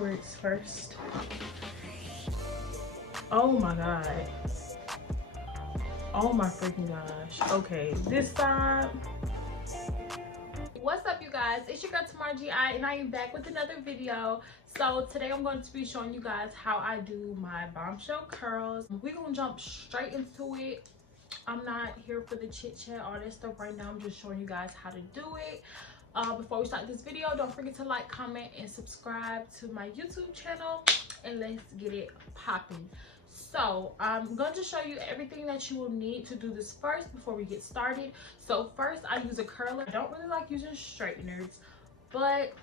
backwards first. Oh my god. Oh my freaking gosh. Okay, this side. What's up, you guys? It's your girl TymarrahGi, and I am back with another video. So today I'm going to be showing you guys how I do my bombshell curls. We're gonna jump straight into it. I'm not here for the chit chat, all that stuff right now. I'm just showing you guys how to do it. Before we start this video, don't forget to like, comment, and subscribe to my YouTube channel, and let's get it popping. So I'm going to show you everything that you will need to do this first before we get started. So first, I use a curler. I don't really like using straighteners, but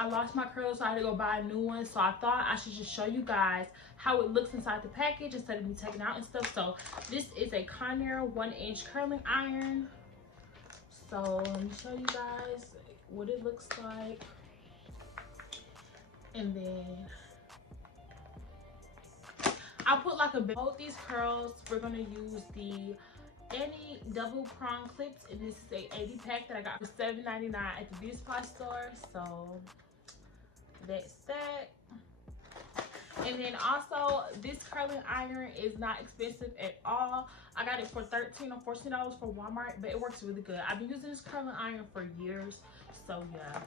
I lost my curler, so I had to go buy a new one. So I thought I should just show you guys how it looks inside the package instead of me taking out and stuff. So this is a Conair 1-inch curling iron. So let me show you guys what it looks like. And then I put like a bit. Hold these curls. We're gonna use the Any double prong clips, and this is a 80 pack that I got for $7.99 at the beauty supply store. So that's that. And then also, this curling iron is not expensive at all. I got it for $13 or $14 for Walmart, but it works really good. I've been using this curling iron for years, so yeah.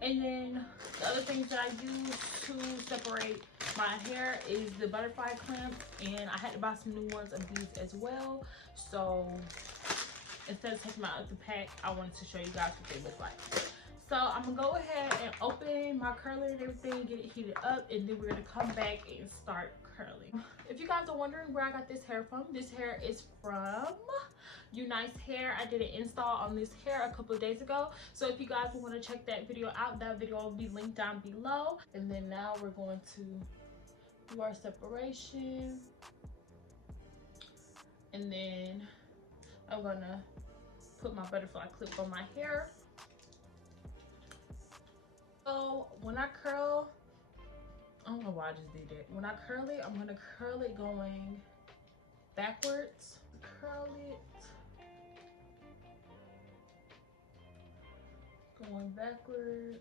And then the other things that I use to separate my hair is the butterfly clamp, and I had to buy some new ones of these as well. So instead of taking them out of the pack, I wanted to show you guys what they look like. So I'm gonna go ahead and open my curler and everything, get it heated up, and then we're gonna come back and start curling. If you guys are wondering where I got this hair from, this hair is from UNice hair. I did an install on this hair a couple of days ago, so if you guys want to check that video out, that video will be linked down below. And then now we're going to do our separation, and then I'm gonna put my butterfly clip on my hair. So when I curl, I don't know why I just did that. When I curl it, I'm gonna curl it going backwards. Curl it going backwards.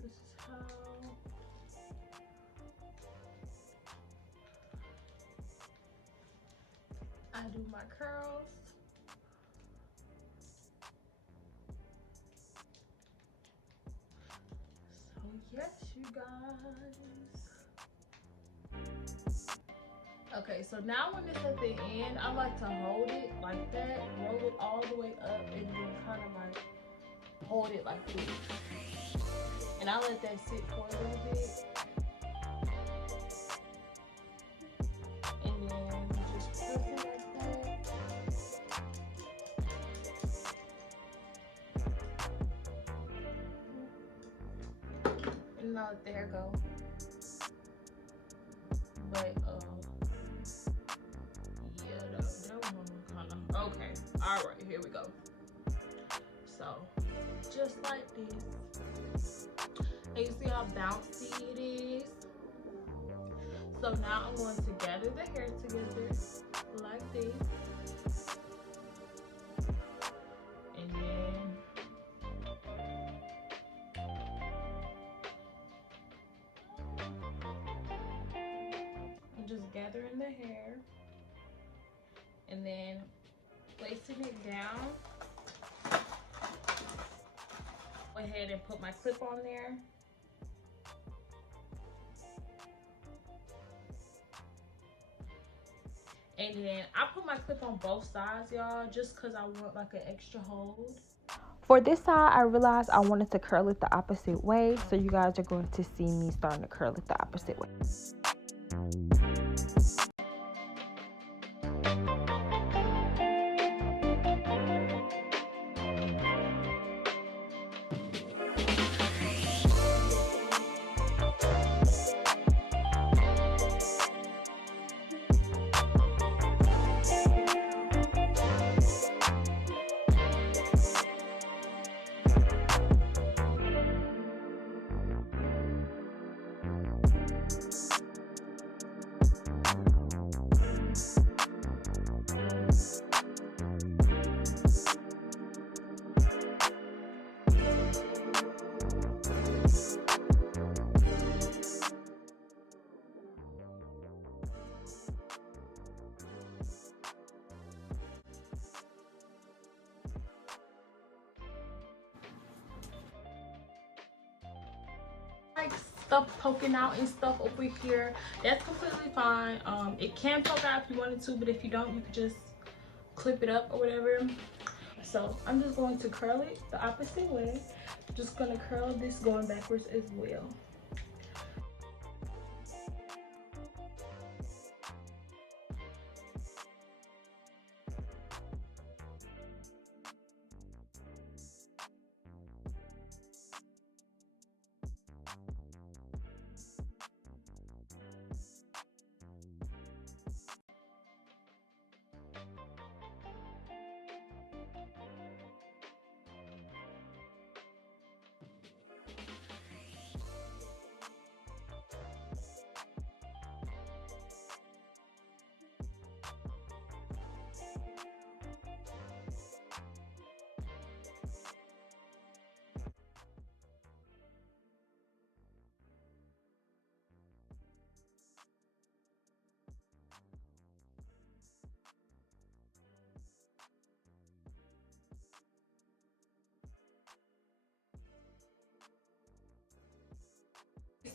This is how I do my curls. So yes, you guys. Okay, so now when it's at the end, I like to hold it like that, roll it all the way up, and then kind of like hold it like this. And I let that sit for a little bit. And then just press it like that. And now let the hair go. But yeah, that one kind of okay. All right, here we go. So just like this, and you see how bouncy it is. So now I'm going to gather the hair together like this, and then I'm just gathering the hair, and then placing it down. Go ahead and put my clip on there. And then I put my clip on both sides, y'all, just because I want like an extra hold. For this side, I realized I wanted to curl it the opposite way, so you guys are going to see me starting to curl it the opposite way. stuff poking out and stuff over here, that's completely fine. It can poke out if you wanted to, but if you don't, you could just clip it up or whatever. So I'm just going to curl it the opposite way. Just gonna curl this going backwards as well.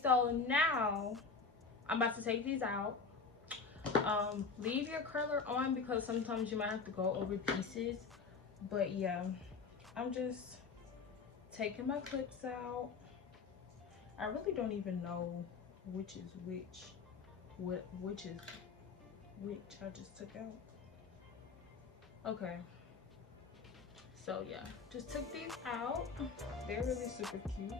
So now I'm about to take these out. Leave your curler on because sometimes you might have to go over pieces, but yeah, I'm just taking my clips out. I really don't even know which is which, which is which I just took out. Okay, so yeah, just took these out. They're really super cute.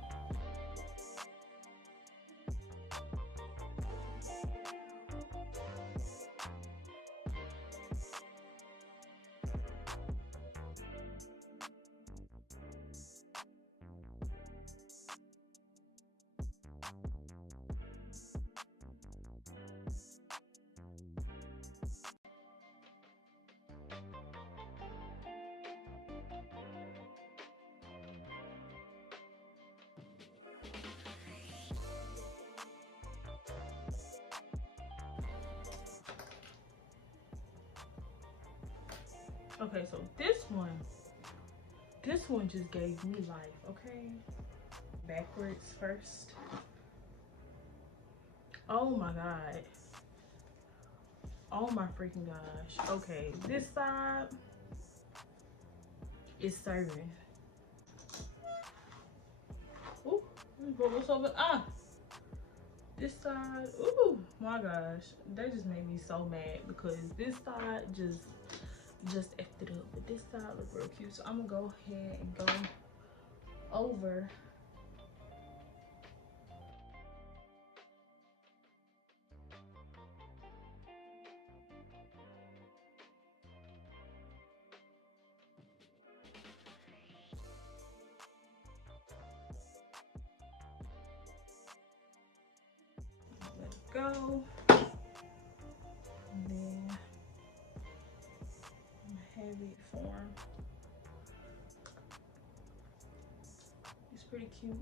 Okay, so this one just gave me life. Okay, backwards first. Oh my god, oh my freaking gosh. Okay, this side is serving. Ooh, what's over? This side, ooh my gosh, that just made me so mad because this side just effed it up, but this side look real cute. So I'm gonna go ahead and go over. Let it go. And then have it form. It's pretty cute.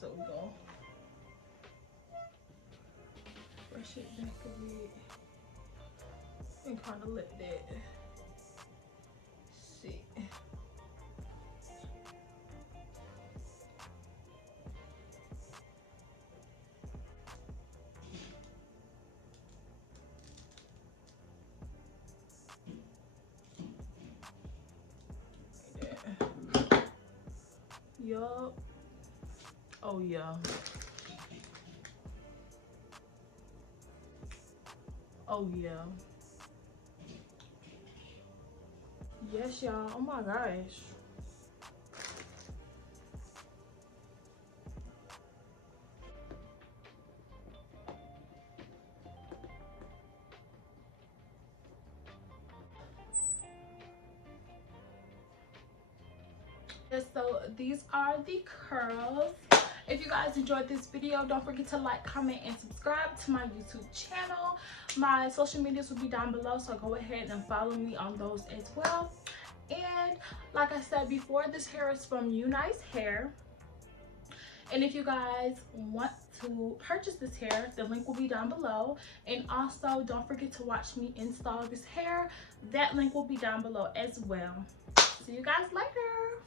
So we go brush it back a bit and kind of let that sit. Yup. Oh yeah. Oh yeah. Yes, y'all. Oh my gosh. So these are the curls. If you guys enjoyed this video, don't forget to like, comment, and subscribe to my YouTube channel. My social medias will be down below, so go ahead and follow me on those as well. And like I said before, this hair is from UNiceHair. And if you guys want to purchase this hair, the link will be down below. And also don't forget to watch me install this hair. That link will be down below as well. See you guys later.